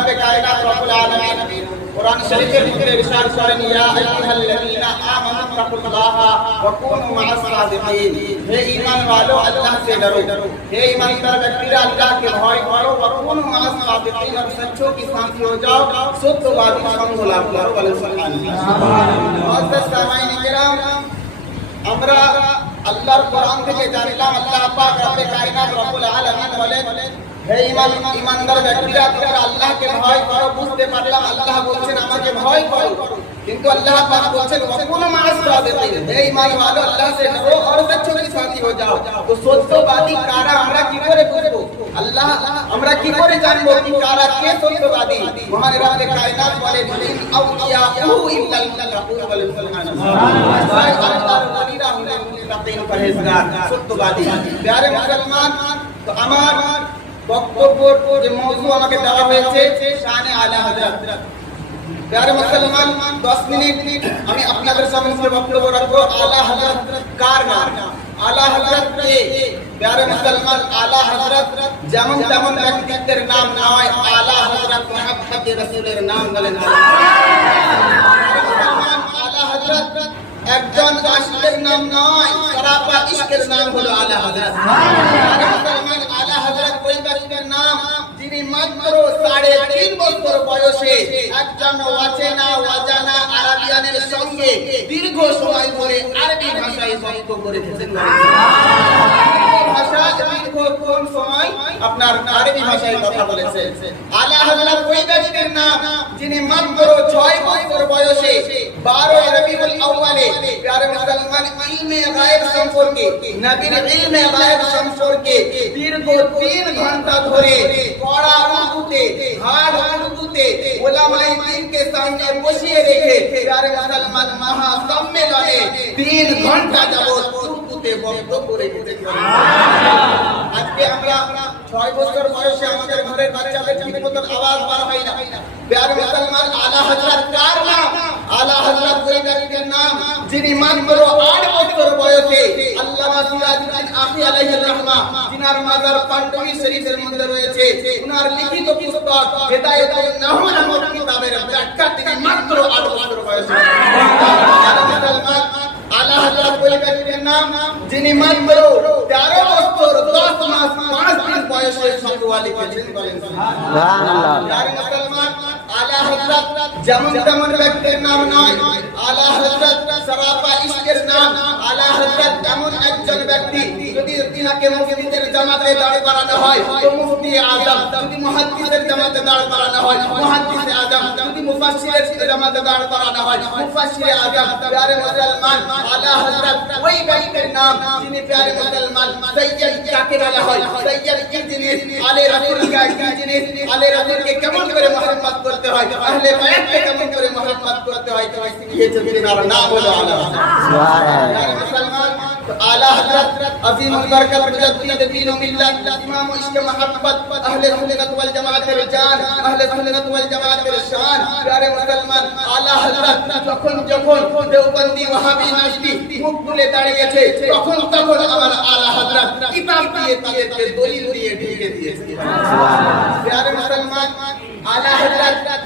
রব্বে কায়নাত রব্বুল আলামিন কোরআন শরীফের মধ্যে ইরশাদ করেন, ইয়া আইয়ুহাল্লাযীনা আমানু তাকুল্লাহা ওয়া কুনু মা'আস সাদিকিন। হে ঈমান वालों, अल्लाह से डरो। हे ईमानदार व्यक्तिरा, अल्लाह के भय करो। वा कुनू मा'आस सादिकिन, और सच्चों के साथ हो जाओ। सत्यवादी संग लाभ करो। सुबहानाल्लाह। मुअज़्ज़ज़ सामाईन किराम, আমরা আল্লাহর কোরআন থেকে জানলাম আল্লাহ পাক রব্বে কায়নাত রব্বুল আলামিন বলেন, হে ঈমানদার ব্যক্তিরা, তোমরা আল্লাহকে ভয় করো। বুঝতে পারলাম আল্লাহ বলছেন আমাকে ভয় করো, কিন্তু আল্লাহ পাক বলছেন ওয়াকুনু মা'আস সাদিকিন। হে ঈমান वालों, अल्लाह से डरो और सच्चों के साथी हो जाओ। তো সত্যবাদী কারা আমরা কি করে বুঝবো? আল্লাহ আমরা কি করে জানবো কি কারা কে সত্যবাদী? মহান রব্বে কায়নাত বলেন, ইন আউলিয়াহু ইল্লাল মুত্তাকুন। বলেন সুবহানাল্লাহ। আল্লাহর ওলিরা হলেন মুত্তাকিন, পরহেজগার, সত্যবাদী। প্যারে মুসলমান, তো আমার বক্তব্যের যে মওজু আমাকে দেওয়া হয়েছে শানে আলা হযরত। প্যারে মুসলমান, 10 মিনিট আমি আপনাদের সামনে বক্তব্য রাখবো। আলা হযরত কার নাম? আলা হযরত কে? প্যারে মুসলমান, আলা হযরত যেমন তেমন ব্যক্তিত্বের নাম নয়। আলা হযরত মুহাম্মদ রাসূলের নাম। বলেন আলা হযরত একজন আশিকের নাম নয়, সরাপা ইশকের নাম হলো আলা হযরত। প্যারে মুসলমান, আলা হযরত ওই ব্যক্তির নাম যিনি মাত্র 3.5 বছর বয়সে একজন অচেনা অজানা আরাবিয়ানের সঙ্গে দীর্ঘ সময় ধরে আরবি ভাষায় বক্তব্য রেখেছেন। কোন সময় আপনার আরবি ভাষায় কথা বলেছেন। আলা হযরত ওই ব্যক্তির নাম যিনি মাত্র 6 বছর বয়সে 12 রবিউল আউয়ালে প্যারে মুসলমান ইলমে গায়েব সম্পর্কে, নবীর ইলমে গায়েব সম্পর্কে দীর্ঘ 3 ঘন্টা ধরে পড়া উর্দুতে, হাড় উর্দুতে উলামায়ে দ্বীনকে সামনে বসিয়ে রেখে প্যারে মুসলমান মহা সম্মেলনে 3 ঘন্টা যাবত উর্দুতে বক্তব্য রেখেছেন। আজকে আমরা 6 বছর বয়সে আমাদের ঘরের বাচ্চাদের ঠিক মতন আওয়াজ বার হয় না। প্যারে মুসলমান, আলা হযরত কার নাম? আলা হযরত ওই ব্যক্তির নাম যিনি মাত্র 8 বছর বয়সে আল্লামা সিরাজউদ্দিন আখি আলাইহির রাহমা, যিনার মাজার পান্ডবী শরীফের মধ্যে রয়েছে, উনার লিখিত পুস্তক হেদায়েতুন নাহু নামক কিতাবের ব্যাখ্যা তিনি মাত্র 8 বছর বয়সে। প্যারে মুসলমান, আলা হযরত ওই ব্যক্তির নাম যিনি মাত্র 13 বছর 10 মাস 5 দিন বয়সে ফতোয়া লিখেছেন। বলেন সুবহানাল্লাহ। প্যারে মুসলমান, আলা হযরত যেমন তেমন ব্যক্তির নাম নয়। আলা হযরত সরাপা ইশকের নাম। আলা হযরত এমন একজন ব্যক্তি, যদি তিনাকে মুফতিদের জামাতে দাঁড় করানো হয় তো মুফতি আযম, যদি মুহাদ্দিসের জামাতে দাঁড় করানো হয় মুহাদ্দিসে আযম, যদি মুফাসসিরের জামাতে দাঁড় করানো হয় মুফাসসিরে আযম। প্যারে মুসলমান, আলা হযরত ওই ব্যক্তির নাম যিনি প্যারে মুসলমান সৈয়দ কাকে বলা হয়। সৈয়দ কি জিনিস? আলে রাসূলকে কি জিনিস? আলে রাসূলকে কেমন করে মুহাব্বত করতে হয়, আহলে বায়াতকে কেমন করে মুহাব্বত করতে হয়, তাই শিখিয়েছেন। তিনার নাম হলো আলা হযরত। সুবহানাল্লাহ। মুসলমান, আলা হযরত আযীমুল বরকত মুজাদ্দিদ দ্বীন ও মিল্লাত, ইমাম ইশকে মুহাব্বত, আহলে সুন্নাত ওয়াল জামাতের জান, আহলে সুন্নাত ওয়াল জামাতের শান। প্যারে মুসলমান, আলা হযরত যখন দেওবন্দি ওয়াহাবি নাশতি মুখ তুলে দাঁড়িয়েছে তখন আমার আলা হযরত কিতাব দিয়ে তাদেরকে দলিল দিয়ে ঢেকে দিয়েছে। সুবহানাল্লাহ। প্যারে মুসলমান, আলা হযরত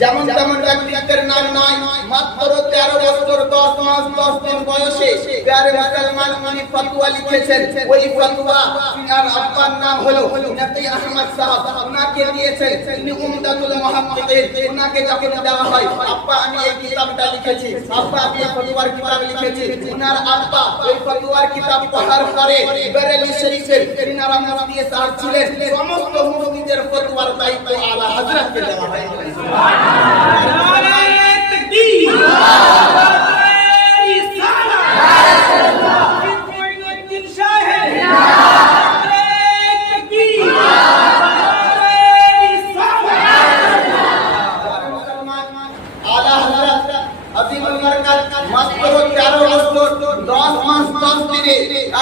যেমন তেমন ব্যক্তিত্বের নাম নয়। মাত্র 13 বছর 10 মাস 10 দিন বয়সে প্যারে মুসলমান উনি ফতোয়া লিখেছেন। ওই ফতোয়া তিনার আব্বার নাম হলো নবী আহমদ সাহেব, উনাকে দিয়েছেন। তিনি উমদাতুল মুহাদ্দিসিন। উনাকে যখন দেওয়া হয়, আব্বা আমি এই কিতাবটা লিখেছি, আব্বা আমি এই ফতোয়ার কিতাব লিখেছি। উনার আব্বা ওই ফতোয়ার কিতাব পড়ার পরে বেরেলি শরীফের তিনারা মুফতি সাহেব ছিলেন, সমস্ত মুফতিদের ফতোয়ার দায়িত্ব আলা হযরতকে দেওয়া হয়।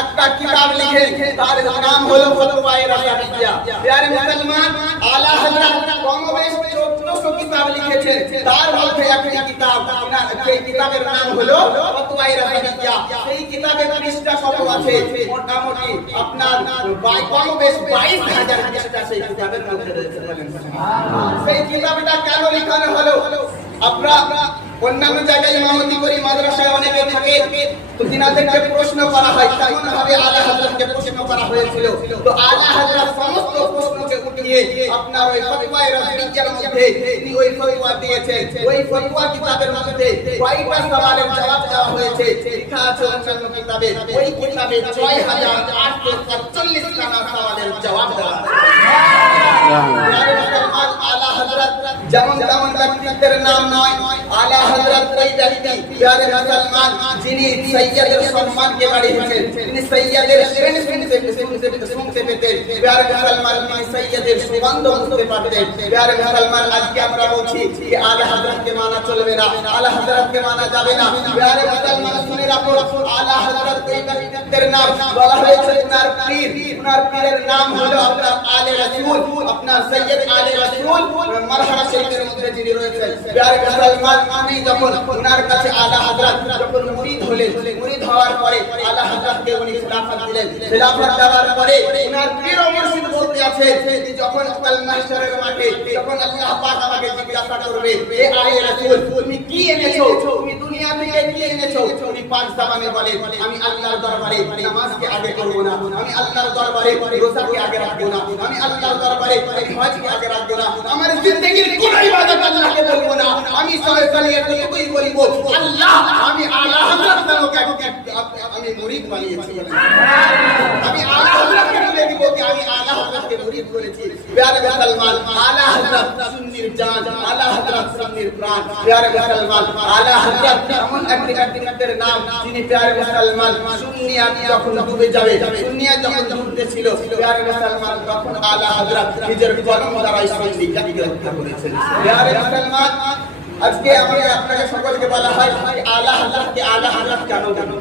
একটা কিতাব লিখে তার নাম হলো ফতোয়ায়ে রাসাবিয়া। প্যারে মুসলমান, আলা হযরত কম বেশ 1400 কিতাব লিখেছেন। দিয়েছেন তার মধ্যে একটি কিতাব, সেই কিতাবের নাম হলো ফতওয়ায়ে রাবিয়া। সেই কিতাবের পৃষ্ঠা কত আছে? মোটামুটি আপনার 22,000 পৃষ্ঠা সেই কিতাবের মধ্যে রয়েছে। সেই কিতাবটা কেন লেখানো হলো? আপনারা অন্যান্য জায়গায় ইমামতি করি, মাদ্রাসায় অনেকে থাকে, তো তিনাদেরকে প্রশ্ন করা হয়, তেমন ভাবে আলা হযরতকে প্রশ্ন করা হয়েছিল। তো আলা হযরত সমস্ত প্রশ্নকে উঠিয়ে আপনার ওই ফতওয়ায়ে রাবিয়ার মধ্যে তিনি ওই ফতোয়া দিয়েছেন। ওই ফতোয়া কিতাবের মধ্যে কয়টা সওয়ালের জবাব দেওয়া হয়েছে লেখা আছে অন্যান্য কিতাবে। ওই কিতাবে 6,845 খানা সওয়ালের জবাব দেওয়া আছে। আলা হযরত যেমন তেমন ব্যক্তিত্বের নাম নয়। আলা হযরত ওই ব্যক্তি প্যারে মুসলমান যিনি সৈয়দের সম্মানকে বাড়িয়েছেন, তিনি সৈয়দের শ্রেণী শুনতে পেতেন। প্যারে মুসলমান তিনি সৈয়দের সুগন্ধ শুনতে পারতেন। প্যারে মুসলমান আজকে আমরা বলছি যে আলা হযরতকে মানা চলবে না, আলা হযরতকে মানা যাবে না। প্যারে মুসলমান শুনে রাখো, আলা হযরত ওই ব্যক্তিত্বের নাম বলা হয়েছে উনার পীর। উনার পীরের নাম হলো আপনার আলে রাসূল, আপনার সৈয়দ আলে রাসূল মারহাবা শরীফের মধ্যে যিনি রয়েছেন। প্যারে মুসলমান আমি যখন উনার কাছে আলা হযরত যখন মুরিদ হলেন, মুরিদ হওয়ার পরে আলা হযরতকে উনি খিলাফত দিলেন। খিলাফত দেওয়ার পরে উনার পীর ও মুর্শিদ বলতে আছে যে যখন কাল মাহশরের মাঠে যখন আল্লাহ পাক আমাকে জিজ্ঞাসা করবে, এ আলে রাসূল তুমি কি এনেছো, তুমি দুনিয়া থেকে কি এনেছো? উনি পাঁচ জবানে বলে, আমি আল্লাহর দরবারে নামাজকে আগে করব না, আমি আল্লাহর দরবারে রোজাকে আগে রাখবো না, আমি আল্লাহর দরবারে হজকে আগে রাখবো না, আমার জিন্দেগীর কোন ইবাদত আল্লাহকে বলবো না, আমি সরাসরি এতটুকুই বলবো আল্লাহ আমি আলা হযরত নামকে আমি মুরিদ বানিয়েছি। আমি আলা হযরতকে বলে দিব যে আমি আলা হযরতকে মুরিদ করেছি। প্যারে মুসলমান আলা হযরত সুন্নির জান, আলা হযরত সুন্নির প্রাণ। প্যারে মুসলমান আলা হযরত এমন একটি ব্যক্তিত্বের নাম যিনি প্যারে মুসলমান সুন্নিয়াত যখন ডুবে যাবে, সুন্নিয়াত যখন ডুবতে ছিল, প্যারে মুসলমান তখন আলা হযরত নিজের কলম দ্বারা সুন্নিয়াতকে রক্ষা করেছেন। প্যারে মুসলমান আজকে আমাকে আপনাকে সকলকে বলা হয় আলা হযরতকে আলা হযরত কেন জানো?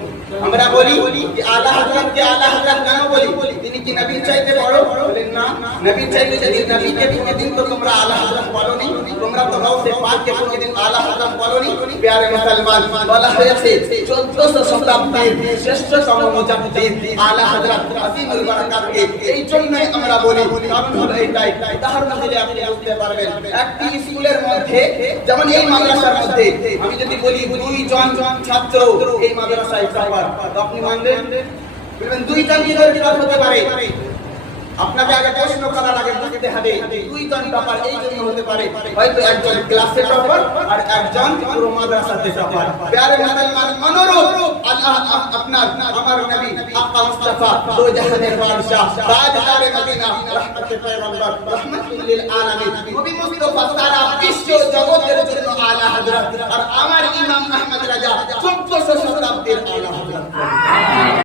আমরা বলি যে আলা হযরতকে আলা হযরত কেন বলি? তিনি কি নবীর চাইতে বড়? বলেন না। নবীর চাইতে যদি নবীকে কোনদিন তো তোমরা আলা হযরত বলোনি, তোমরা তো গাউসে পাককে কোনদিন আলা হযরত বলোনি। প্যারে মুসলমান বলা হয়েছে 1400 শতাব্দীর শ্রেষ্ঠতম মুজাদ্দিদ আলা হযরত আসিমুল বারাকাতকে। এই জন্যই আমরা বলি, কারণ হলো এইটাই। উদাহরণ দিলে আপনি বুঝতে পারবেন। একটি স্কুলের মধ্যে যেমন এই মাদ্রাসার মধ্যে আমি যদি বলি 2 জন ছাত্র এই মাদ্রাসায় টপার, আপনি মানবেন? বলবেন 2 জন কিভাবে হতে পারে? আপনাকে আগে প্রশ্ন করার আগে বুঝতে হবে 2 জন টপার এই জন্য হতে পারে, হয়তো একজন ক্লাসে টপার আর একজন পুরো মাদ্রাসাতে টপার। প্যারে মুসলমান অনুরূপ আল্লাহ আপনার আমার নবী আকা মুস্তাফা দো জাহানের বাদশা তাজদারে মদিনা রাহমাতুল পয়গম্বর রাহমাতুল লিল আলামিন নবী মুস্তাফা সারা বিশ্ব জগতের জন্য আলা হযরত। আর আমার ইমাম আহমদ রাজা 1400